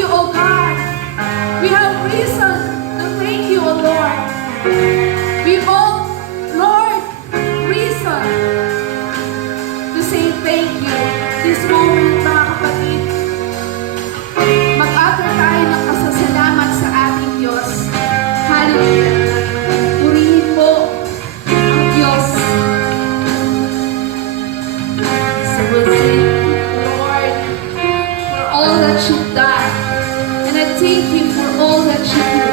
you, O God. We have reason to thank you, O Lord. We all, Lord, reason to say thank you. This moment, mga kapatid, mag-offer tayo ng pasasalamat sa ating Diyos. Hallelujah. Purihin po ang Diyos. So we'll thank you, Lord, for all that you've done. And I thank you for all that you do.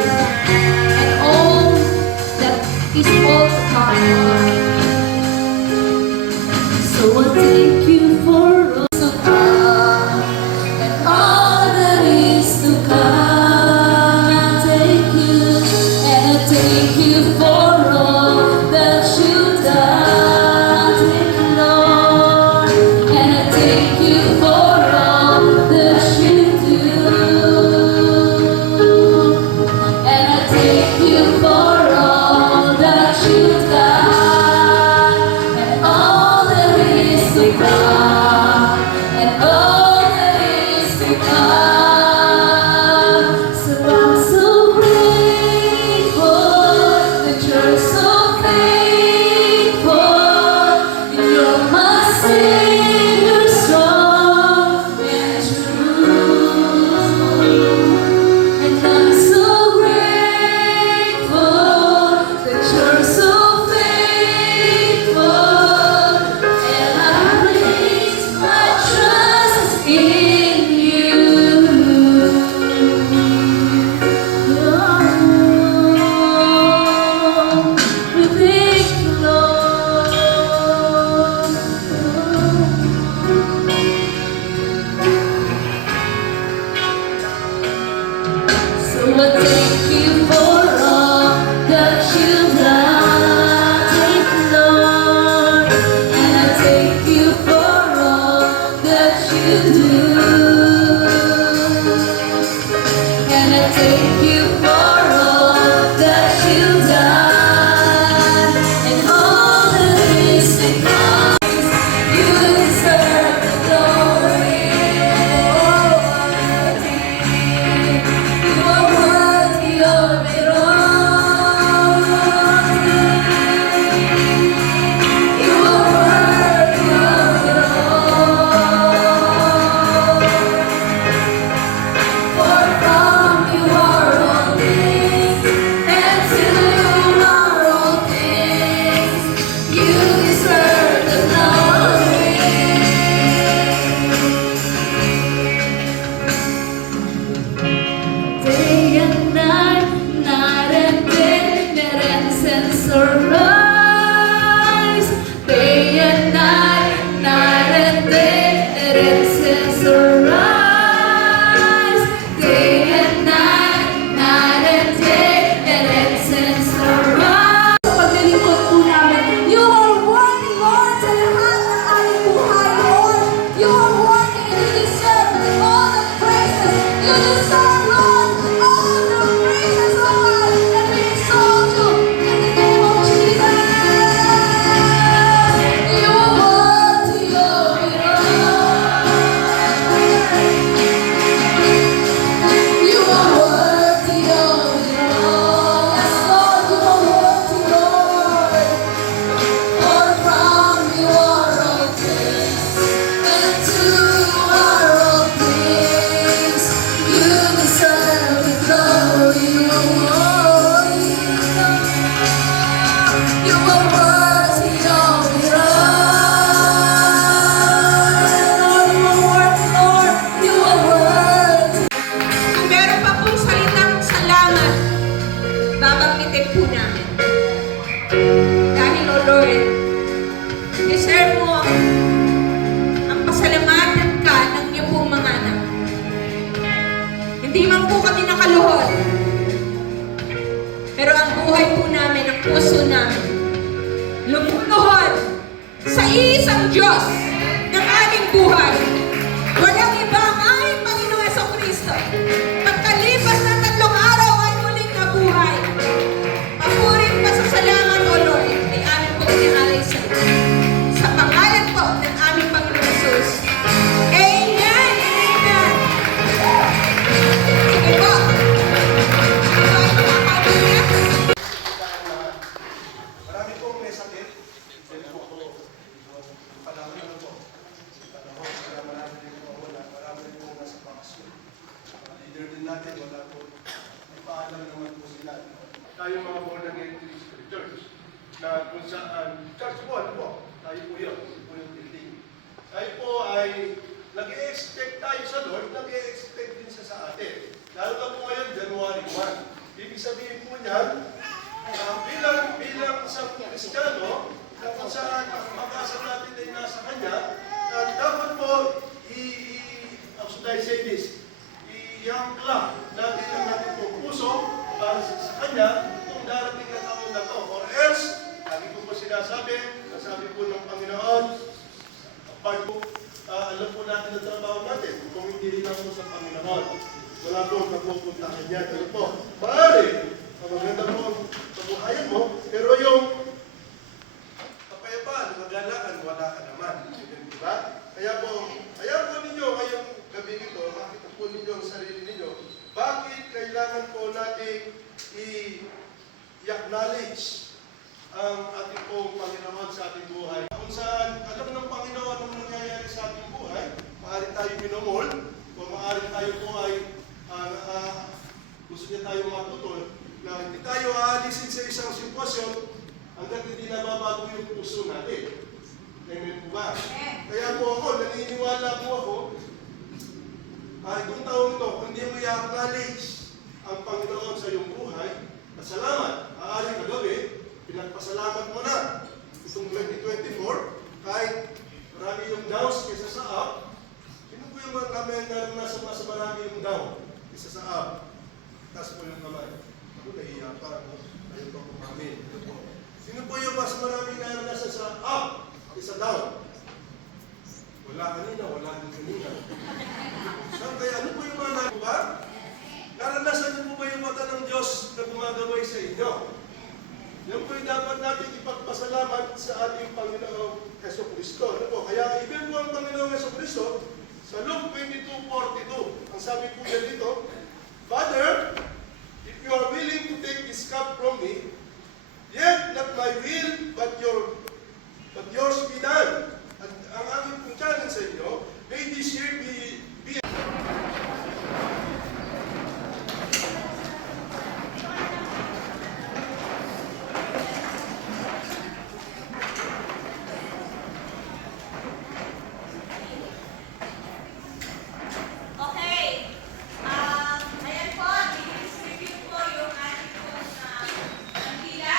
And all that is all to come, Lord. So I thank you for all to come. And all that is to come. I thank you. And I thank you for all that you've done. Thank you, Lord. And I thank you for all that you do. And I thank you for all that you've done. And all that is to come. And all that is to come. So I'm so grateful that you're so faithful. And you're my Savior, strong and true. And I'm so grateful that you're so faithful. And I place my trust in you. We thank you, Lord. So I thank you for all that you've done. Thank you, Lord. And I thank you for all that you do. And I thank you for all that you've done. And all that is to come. You deserve the glory. You are worthy of it all. You are worthy of it all. For from you are all things, and to you are all things. You deserve the glory. Day and night, night and day, never ends or rise. Day and night, night and day, never ends or rise. Day and night, night and day, never ends or rise. Sa paglilingkod po namin, you are worthy, Lord, sa lahat ng aming buhay, Lord. You are worthy and you deserve all the praises. You deserve, Lord, all the praises, Lord. And we exalt you in the name of Jesus. You are worthy of it all. You are worthy of it all. Yes, Lord, you are worthy, Lord. For from you are all things, and to you are all things. You deserve the glory, Lord. You are worthy of it all. Lord, you are worthy, Lord. You are worthy. Kung meron pa pong salitang salamat, babanggitin po namin. Dahil, O Lord, deserve mo ang pasalamatan ka ng iyong pong mga anak. Hindi man po kami nakaluhod, pero ang buhay po namin, ang puso namin, lumuluhod sa isang Diyos ng aming buhay. Walang iba ang aming Panginoong Jesucristo. Pagkalipas ng 3 araw ay muling nabuhay. Papuri at pasasalamat, O Lord, ay aming pong inaalay sa iyo. Sa pangalan po ng aming Panginoong Jesus. Amen! Amen! wala po. Ipaalam naman po sila. Tayo mga born again Christian Church, na kung saan, church po, ano po? Tayo po yun, po yung building. Tayo po ay nag-e-expect tayo sa Lord, nag-e-expect din siya sa atin. Lalo na po ngayon, January 1. Ibig sabihin po niyan, bilang isang Kristiyano, na kung saan ang pag-asa natin ay nasa Kanya, dapat po, how should I say this, i-angkla natin ang natin po puso para sa Kanya kung darating na taon na to. Or else, lagi ko po sinasabi po ng Panginoon, apart po, alam po natin ang trabaho natin, kung hindi rin ako sa Panginoon. Wala po napupuntahan niya. Ano po? Maaari, maganda po ang kabuhayan mo, pero yung kapayapaan, magalakan, wala ka naman. Diba? Kaya po ninyo ngayong gabi nito, makita po ninyo ang sarili ninyo, bakit kailangan po natin i-acknowledge ang ating pong Panginoon sa ating buhay. Kung saan alam ng Panginoon ang nangyayari sa ating buhay, maaari tayo minumol, o maaari tayo po ay gusto niya tayo matutol, na hindi tayo aalisin sa isang sitwasyon hanggang hindi nababago yung puso natin. Amen po ba? Kaya po ako, naniniwala po ako, itong taong ito, kung hindi mo i-acknowledge ang Panginoon sa iyong buhay, pasalamat, aaaring kagabi, pinagpasalamat mo na itong 2024, kahit marami yung downs kaysa sa up. Sino po yung mga kamay na nasa mas marami yung down kaysa sa up? Taas po yung kamay. Ako nahiya pa, no? Ayun po kumamin. Sino po yung mas marami na nasa sa up kaysa down? Wala kanina, wala din kanina. Saan kaya ano po yung mga nako ba? Naranasan niyo po ba yung mata ng Diyos na gumagaway sa inyo? Yan po yung dapat natin ipagpasalamat sa ating Panginoong Heso Kristo. Ano po? Kaya ibig po ang Panginoong Heso Kristo sa Luke 22:42. Ang sabi po niya dito, Father, if you are willing to take this cup from me, yet not my will, but yours be done. At ang aking pong challenge sa inyo, may this year be Okay. Ayan po, i-distribute po yung ating po na kandila.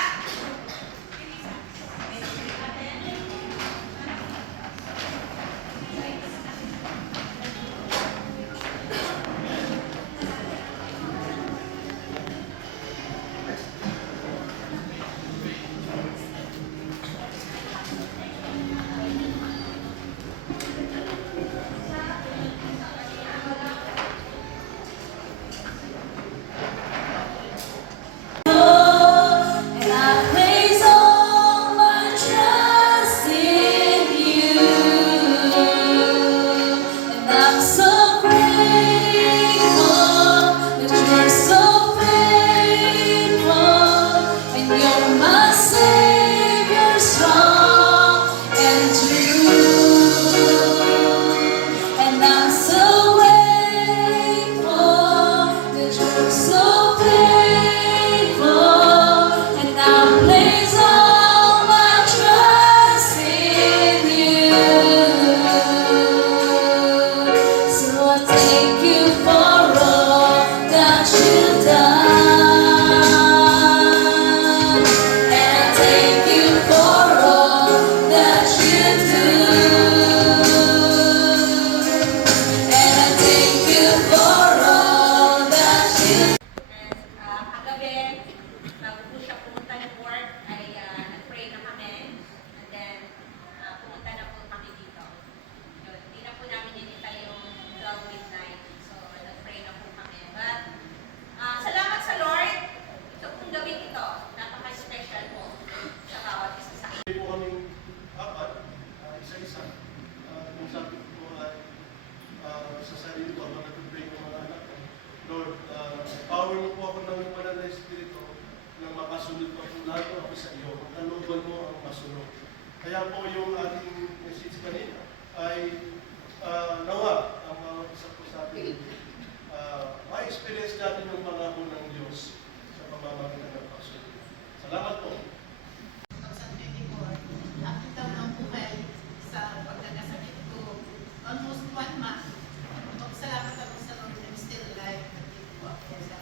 And I place all my trust in you. And I'm so grateful that you're so faithful. And you're my Savior, strong and true. And I'm so grateful that you're so faithful, and I place all my trust in you. So I thank you for all that you've done, and I thank you for all that you do. And I thank you for all that you And kagabi, bago po siya pumunta ng work, ay nag-pray na kami. And then, pumunta na po kami dito. Yun, hindi na po namin ninintay yung 12 midnight. So, nag-pray na po kami. But, salamat sa Lord. Ito pong gabing ito, napaka-special po sa bawat isa sa akin. po kaming apat, isa-isa. Kung sabi ko po ay sa sarili ko, habang nag-pray ng mga anak ko, Lord, power mo po ako ng banal na Espiritu na makasunod pa po lahat ako sa iyo. Ang kalooban mo ang masunod. Kaya po yung ating message kanina ay nawa ang isa po sa ating ma-experience natin yung pangako ng Diyos sa pamamagitan ng pagsunod. Salamat po. 2024, ang taon ng buhay sa pagkakasakit ko, almost 1 month. Salamat ako sa Lord, I'm still alive. Nandito po ako sa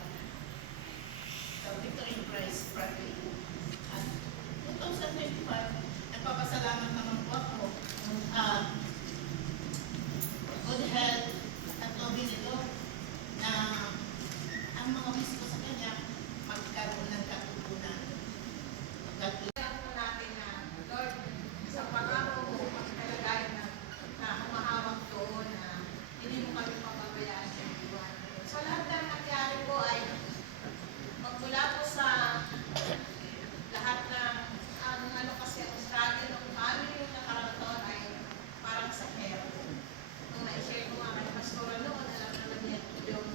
Victory Prize Friday. At 2025, nagpapasalamat naman po ako. Good health at lobby ni Lord na ang mga wish ko sa Kanya magkaroon ng katutunan. Alam po natin na, Lord, sa pangako mo, kalagayan na humahawak doon na hindi mo kami papabayaan sa iwan. So lahat ng nangyari po ay magmula po sa lahat ng ang ano kasi ang struggle ng family yung nakarang taon ay parang sa hero. Nung na-share ko nga kay Pastora noon, alam naman niya yung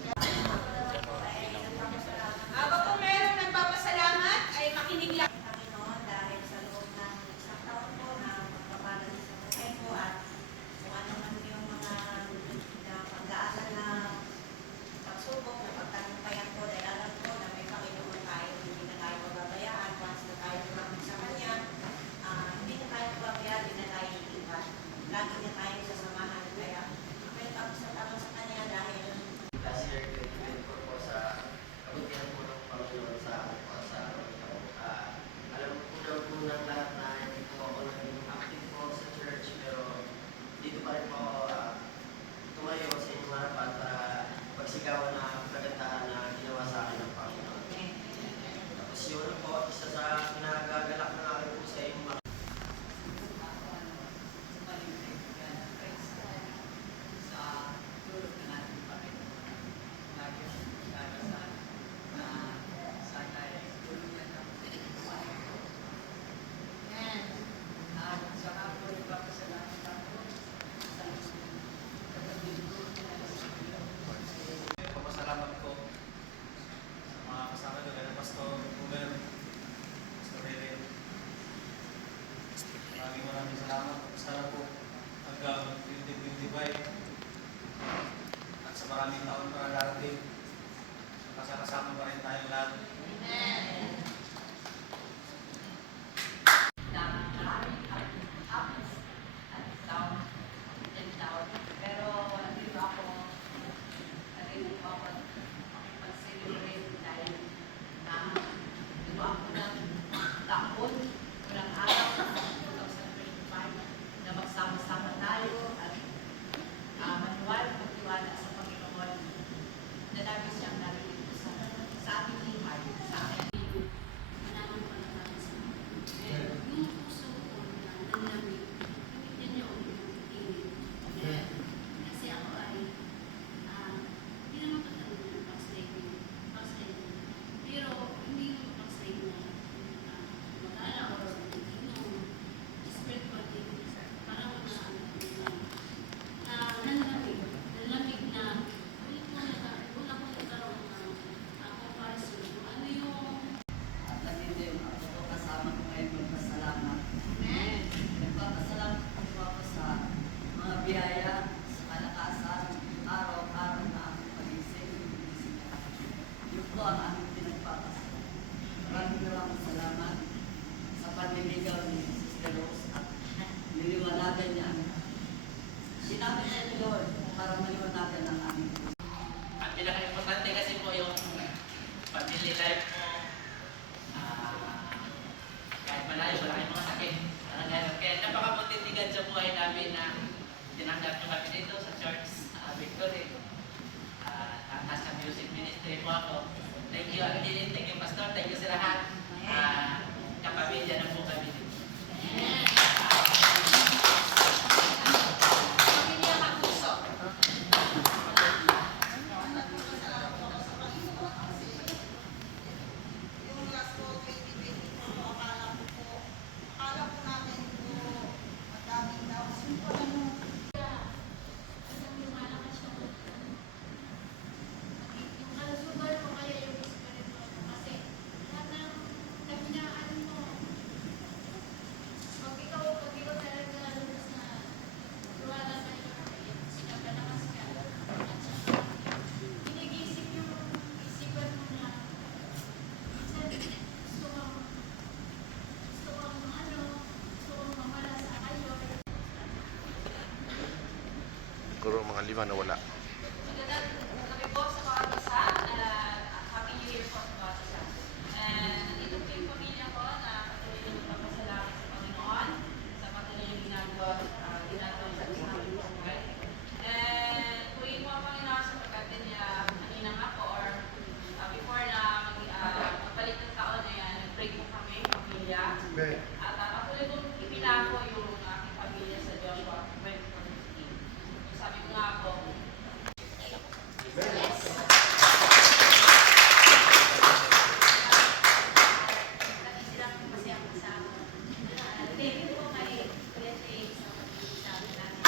habang kung meron nagpapasalamat ay makinig lang. Panginoon, dahil sa loob ng isang taon po na magpapalan sa buhay ko at kung ano man yung mga pag-aaral na pagsubok na pagtagumpayan ko dahil alam ko na may Panginoon tayo, hindi na tayo mababayaan once na tayo tumangin sa Kanya, hindi na tayo mababayaan, hindi na tayo iiwan. Lagi na tayo sasamahan. Kaya may tapos sa Kanya dahil last year, 2024 po sa kabutihan po ng Panginoon sa akin po sa alam ko unang lahat na hindi po ako naging active po sa church pero dito pa rin po tumayo sa inyong harapan para pagsigawan na kagandahan na ginawa sa akin ng Panginoon. Tapos yun po, isa sa kinagagalak na akin po sa inyong mga Papasalamat ko sa mga kasama ko, kaya Pastor Ruben, Pastor Helen. Maraming salamat. Sana po hanggang 2025 at sa maraming taon pa na darating, kasama pa rin tayong lahat. na maraming ups at down and down. Pero nandito ako makipag-celebrate dahil na dito ako ng taon, walang araw, 2025, na magsama-sama tayo at magtiwala sa Panginoon na lagi siyang narinig sa ating buhay, sa akin. Kasi ako ay hindi naman katulad ng backsliding. Pero hindi yung backsliding na mag-ala o spiritual thing. Parang nanlamig na una ko nagkaroon ng comparison. Ano yung At nandito yung ako ko kasama ko ngayon magpasalamat. Nagpapasalamat po ako sa mga biyaya, sa kalakasan, araw-araw na akong pagising. Yun po ang aming pinagpapasalamat. Maraming salamat sa panliligaw ni Sister Rose at niliwanagan niya. Sinabi niya ni Lord para maliwanagan ang aming puso. Ang pinaka-importante kasi po yung family life mo. Kahit malayo, wala kayong mga sakit. Kaya napakabutigan sa buhay namin na tinanggap nyo kami dito sa church, Victory. Nasa music ministry po ako. Thank you, Arlene. Thank you, Pastor. Thank you sa lahat. Kapamilya na po kami dito. Pamilya Kapuso. Yung last ko, 2024, akala po namin po madaming daw. yung malakas siya. Yung kalusugan mo kaya yung spiritual mo. Kasi lahat ng kahinaan mo, 5 nawala. Magandang gabi po sa mga basa. Happy New Year po sa mga basa. And nandito po yung pamilya ko na patuloy na magpapasalamat sa Panginoon sa patuloy yung ginagawa sa amin po. And kung yung mga Panginoon sa pagkatin niya kanina nga po or before na magpalit ng taon na yan, nag-pray po kami, pamilya. At patuloy kong ipinako yung aking pamilya sa Joshua 20:16. Sabi ko nga po, Lagi silang masayang kasama. Thank you po kay Kuya Jay sa pag-iisama namin.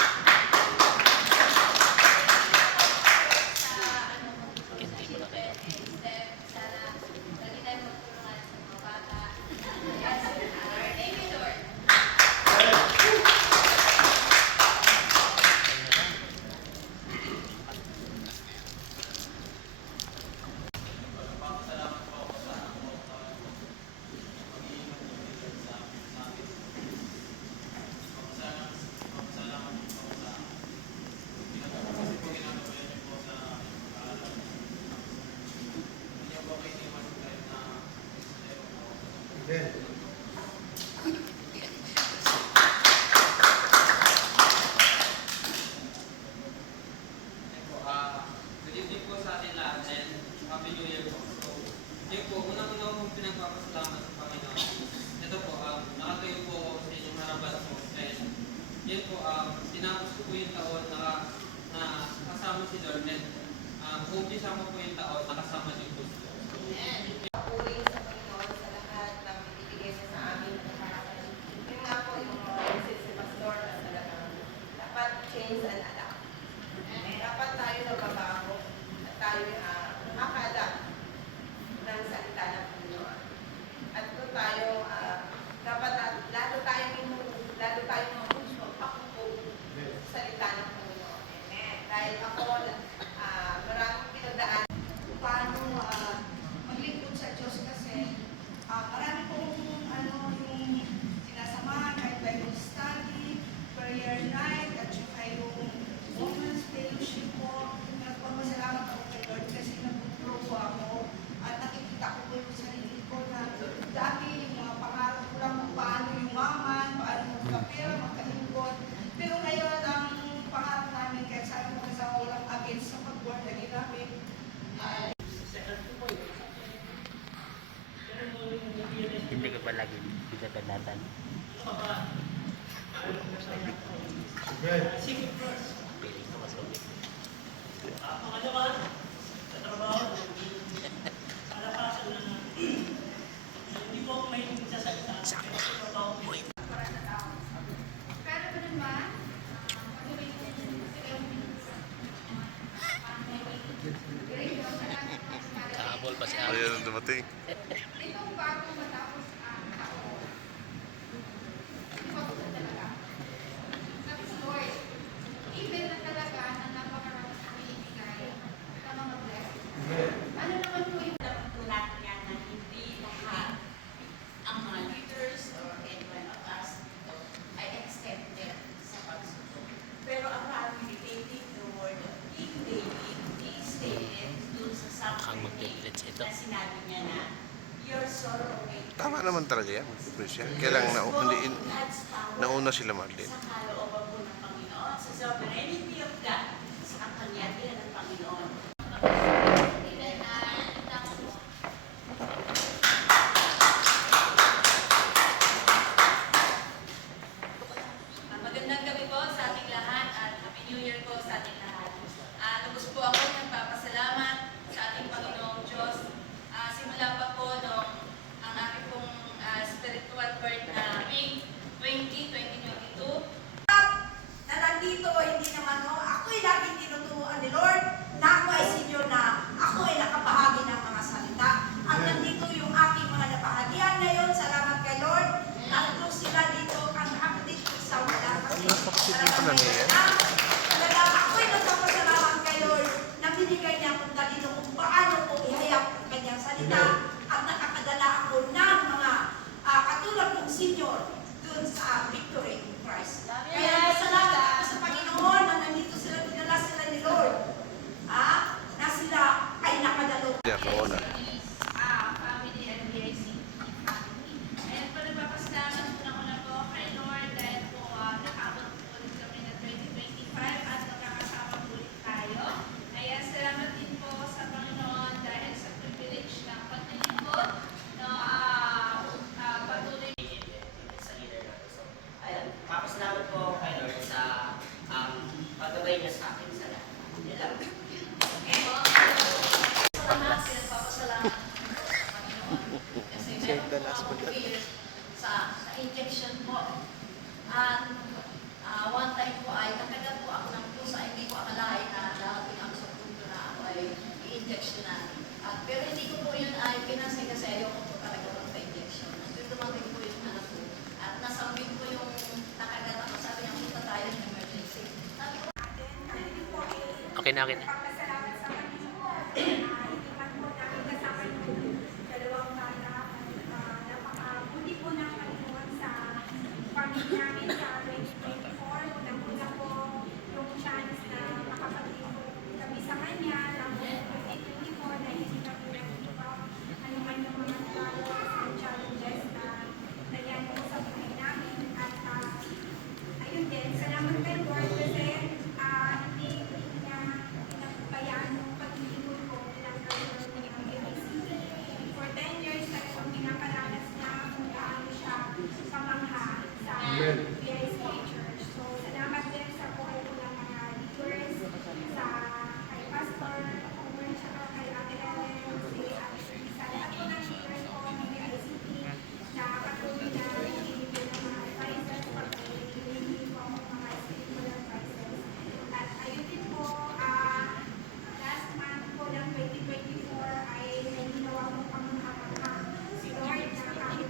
Sa sana lagi tayo magtulungan sa mga bata. Thank you, Lord. Papasalamat po ako sa buong taon po. Pag-iingat po dito sa amin. Papasalamat po ako sa kasi po ginagawa niyo po sa pag-aaral. Hindi niyo po kayo iwan kahit na meron po. Good evening po sa atin lahat and Happy New Year po. So, yun po, unang-una kong pinagpapasalamat sa Panginoon. Ito po, nakatayo po ako sa inyong harapan po. And yun po, tinapos ko po yung taon na kasama si Lord. And umpisa ko po yung taon nakasama din po si Lord. Puri sa Panginoon sa lahat ng binibigay niya sa amin. Yun nga po yung message si Pastor na talagang dapat change and adapt. Dapat tayo nagbabago at tayo makaka-adapt ng salita ng Panginoon. At kung tayo, dapat lalo tayo magpakupo sa salita ng Panginoon. Amen. Dahil ako, maraming pinagdaan paano maglingkod sa Diyos kasi marami pong yung sinasamahan kahit Bible study, prayer night, at saka yung women's fellowship po. Nagpapasalamat ako kay Lord kasi nag-grow po ako at nakikita ko po yung sarili ko na dati yung mga pangarap ko lang kung paano yumaman, paano magkapera, magkalingkod. Pero ngayon ang pangarap namin kahit saan mo kasama walang against sa pag-work na ginamit. Hindi ko pa lagi bisa pendatan. Piling ko mas okay. Pero po naman, patuloy po sila yung Kahabol pa si Ayan ang dumating. itong bago matapos ang taon. Di ba po talaga? Tapos Lord, even na talaga na napakarami ang ibigay na mga blessings. Ano naman po yung Natutunan niya na hindi ang mga leaders or any one of us ay exempted sa pagsubok. Pero ang meditating the word of King David, he stated dun sa Psalm Mukhang 38 mag-blitz ito. na sinabi niya na your sorrow may Tama naman talaga yan. Siya. Kailangan nauna sila mag-lead. sa kalooban po ng Panginoon, sa sovereignty of God, sa kapangyarihan ng Panginoon. Magandang gabi po sa ating lahat at Happy New Year po sa ating lahat. Lubos po ako nagpapasalamat sa ating Panginoong Diyos. Simula pa po nung ang aking pong spiritual birth na May 2022. na nandito, hindi naman Okay na. Nagpapasalamat sa Panginoon. Hindi man po namin kasama yung dalawang bata. Napakabuti po ng Panginoon sa pamilya namin sa 2024. Unang-una po yung chance na makapag-ipon kami sa Kanya ng 2024 na hindi na po nag-ipa ano man yung mga trials and challenges na nangyari po sa buhay namin. At ayun din, salamat kay Lord kasi hindi niya pinabayaan yung pag-iipon ko bilang kasunod ng ABCD. For 10 years, talagang pinaparanas niya kung gaano siya pamangha sa PIC Church. So, salamat din sa buhay ko ng mga leaders, kay Pastor, at kay Ate Helen, sa lahat po ng leaders ko ng PICP na patuloy na hinihintay ng mga advisors, pag-hinihintay po ako ng mga spiritual advisors. At ayun din po, last month po ng 2024 ay may ginawa mo pamangha si Lord na kahit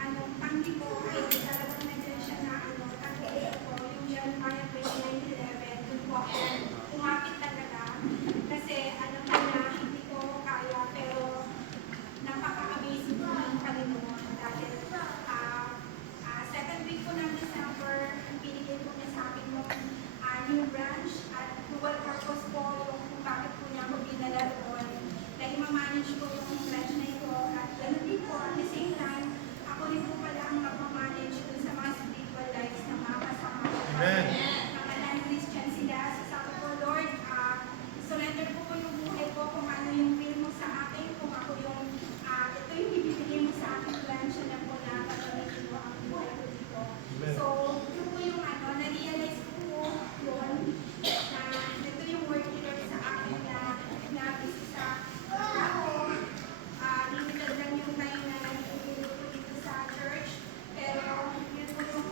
anong pangdi po ay talagang nandiyan siya na tanggilit po yung Jeremiah 29:11 dun po ako umapit talaga kasi alam ko na hindi ko kaya pero napaka-amazing po ng Panginoon dahil second week po ng December pinigay po niya sa akin yung new branch at dual purpose po yung kung bakit po niya ako dinala doon na i-manage ko yung branch na ito at ganoon din po at the same time ako rin po pala ang magmamanage dun sa mga spiritual lives na mga kasama ko. Mga non-Christian sila. So sabi ko, Lord, surrender po yung buhay ko kung ano yung will mo sa akin, kung ako yung, ito yung ibibigay mo sa akin branch na po na pagamitin mo ang buhay ko dito. So, yun po yung na-realize ko po yun, na ito yung word ni Lord sa akin na busy sa trabaho. Limited lang yung time na nagtutulog ko dito sa church. Pero yun po yung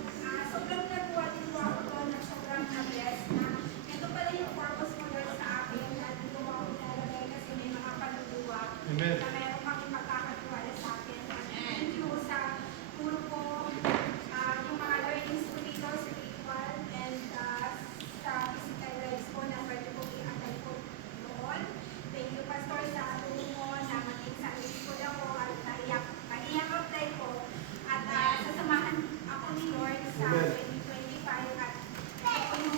sobrang nagawa din po ako doon at sobrang na-bless na ito pala yung purpose mo Lord sa akin at ito ako nilalagay kasi may mga panuluwa na meron kang ipagkakatiwala sa akin. At thank you sa puro po yung mga learnings ko dito spiritual and sa physical lives ko na pwede ko i-apply ko noon. Thank you Pastor sa tulong mo na maging successful ako at mag-i-apply ko at sasamahan ako ni Lord sa 2025 at ako yung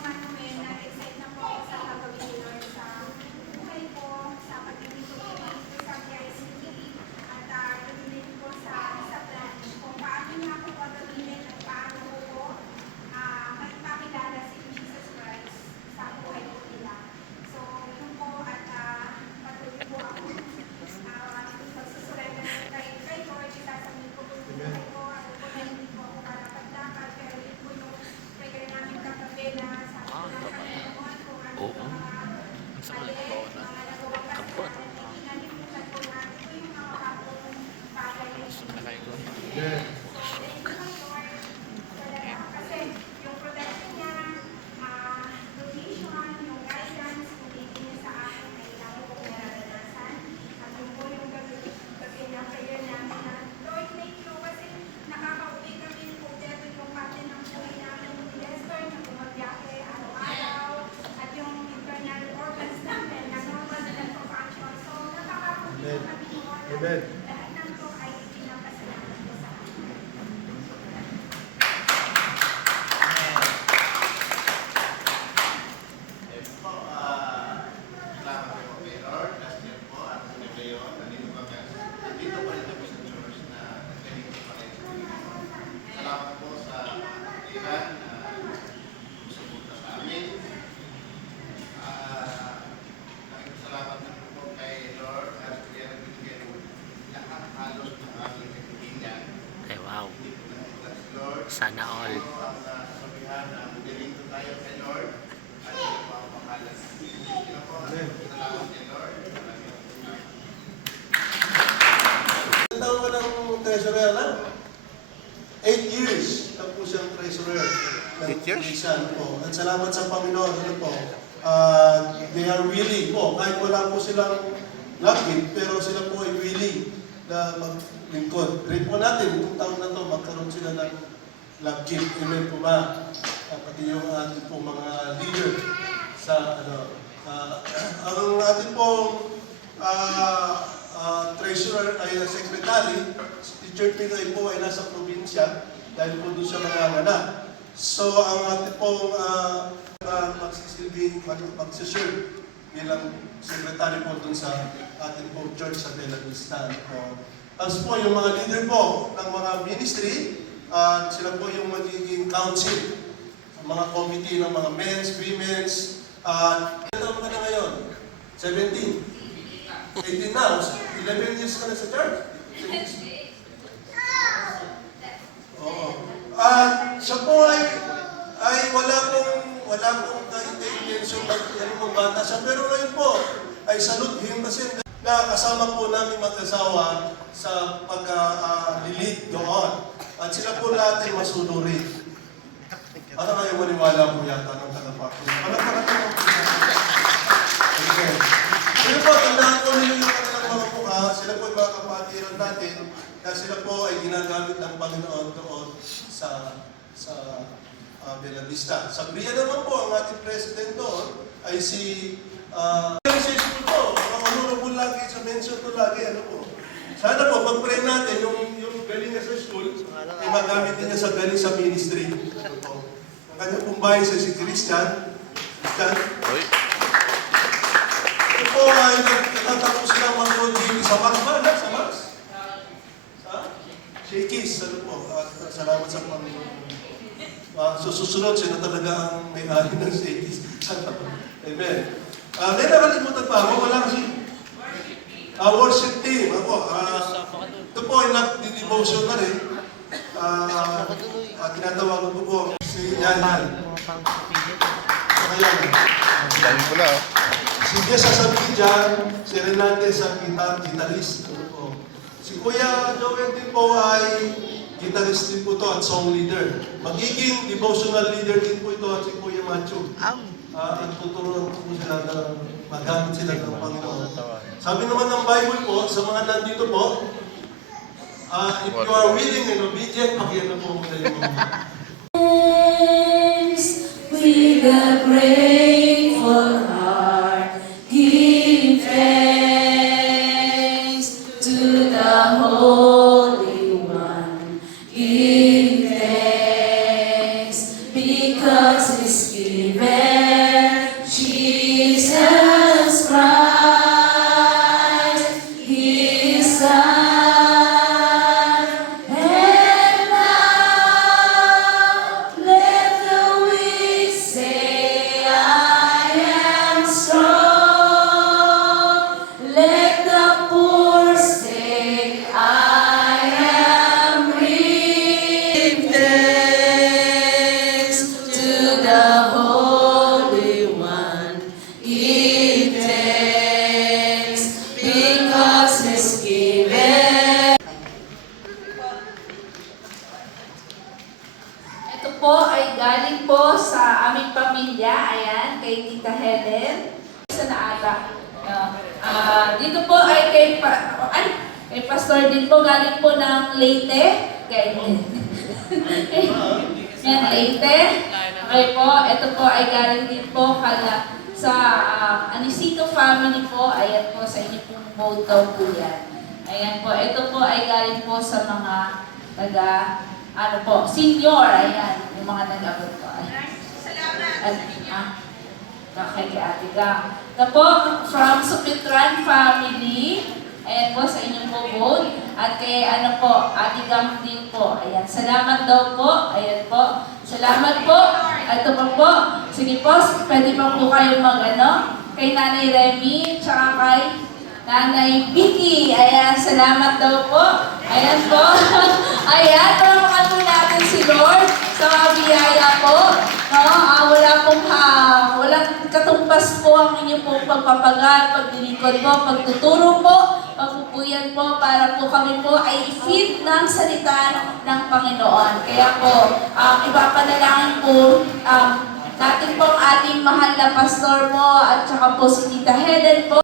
na-excite na po ako sa gagawin ni Lord sa buhay ko, sa pag-ibig ko sa PICP at gagawin ko sa branch kung paano niya ako gagawin at paano ko magpapilala si Jesus Christ sa buhay ko nila. So, yun po at patuloy po ako pagsusurrender kay Lord, isasamin ko po yung buhay ko. Ako po na hindi po ako karapat-dapat, pero yun po yung prayer namin kagabi na sa Panginoon kung ano yung mga mali, mga nagawa pa sa akin, ay kinalimutan ko na ito yung mga bagong bagay na Alay ko. kasi yung protection niya, donation, yung guidance, kung hindi niya sa akin ay lalo kong nararanasan. At yun po yung gabi na prayer namin na Lord, thank you kasi nakakauwi kami kompleto yung parte ng buhay namin ni Lester na bumabiyahe araw-araw at yung internal organs namin na normal na nagpa-function. So nakakauwi kami noon. Lahat ng to ay pinapasalamat ko sa akin. Po, salamat po kay Lord. Last year po, at sa ngayon, nandito pa rin kami sa church na nagkaling pa rin sa Pilipinas. Salamat po sa kapatiran na sumusunod sa amin. Salamat din po kay Lord at kaya nagbigay lahat halos ng aming kaibigan. Ay, wow. Hindi po natin si Lord. Sana all. Ito ang sabihan na magdirinto tayo kay Lord at ito po ang pangalan. Ito po ang salamat kay Lord. Ilan taon ka ng treasurer na? 8 years na po siyang treasurer. 8 years? Isa po. At salamat sa Panginoon. Ano po? They are willing po. Kahit wala po silang lapit, pero sila po ay willing na maglingkod. Pray po natin, itong taon na to, magkaroon sila ng love gift. Amen po ba? Pati yung ating po mga leader ang ating pong treasurer ay secretary, si Teacher Pinoy po ay nasa probinsya dahil po doon siya manganganak. So ang ating pong magsiserve bilang secretary po doon sa ating pong church sa Bella Vista. Tapos po yung mga leader po ng mga ministry, sila po yung magiging council sa mga committee ng mga men's, women's. Ilan ka na ngayon? 17? 18 na? 11 years ka na sa church? Oo. Siya po ay wala pong intention ng bata siya. Pero ngayon po, ay salute him kasi kasama po namin mag-asawa sa pag-lead doon. At sila po lahat ay masunurin. Ano kayo maniwala po yata ng tagapako? Palagpakan po. Okay. Pero po, tandaan ko nila yung kanilang mga mukha. Sila po ay mga kapatiran natin na sila po ay ginagamit ng Panginoon doon sa Bella Vista. Sa Bria naman po, ang ating president doon ay si organization po. Ano po lagi sa mention to lagi, ano po. Sana po, pag-pray natin, yung galing niya sa school, ay magamit niya sa galing sa ministry. Ano po. Ang kanyang pumbahay sa si Christian. Ito po ay nagtatapos lang mag-road sa Max ba? Sa Max? Sa? Shakey's. Ano po. Salamat sa Panginoon. Susunod siya na talaga ang may-ari ng Shakey's. Amen. May nakalimutan pa ako. Wala kasi worship team. Ako, ito po ay nag-devotion na rin. Tinatawagan ko po si Yan. Dami mo na, oh. Si Jessa Sabidjan, si Renate sa guitarist. Si Kuya Joel din po ay guitarist din po ito at song leader. Magiging devotional leader din po ito at si Kuya Macho. At tuturuan po sila na magamit sila ng Panginoon. Sabi naman ng Bible po, sa mga nandito po, if you are willing and obedient, pakiano po muna yung mga. With a grateful heart, give thanks to the Holy One. Give thanks because He's given Jesus Christ, His Son. And now let the weak say, I am strong. Let the poor say, I am rich. Give thanks to the Holy One. Give thanks because He's given. Ito po ay galing po sa aming pamilya, ayan, kay Tita Helen. Isa na ata. Dito po ay kay Pastor din po, galing po ng Leyte. Yan, Leyte. Okay po, ito po ay galing din po sa Anisito family po. Ayan po, sa inyo pong vote daw po yan. Ayan po, ito po ay galing po sa mga senior, ayan, yung mga nag-abot po. Okay, kay Ate Gang. Ito po, from Supitran family, ayan po, sa inyong po vote. At kay Ate Gang din po. Ayan, salamat daw po. Ayan po. Salamat po. Ito po. Sige po, pwede pa po kayo kay Nanay Remy, tsaka kay Nanay Vicky. Ayan, salamat daw po. Ayan po. Ayan, palamakan po natin si Lord sa mga biyaya po. Walang katumpas po ang inyong pong pagpapagal, pagdilikod po, pagtuturo po, pagpupuyan po, para po kami po ay i-feed ng salita ng Panginoon. Kaya po, ipapanalangin po natin po ang ating mahal na pastor po at saka po si Tita Helen po.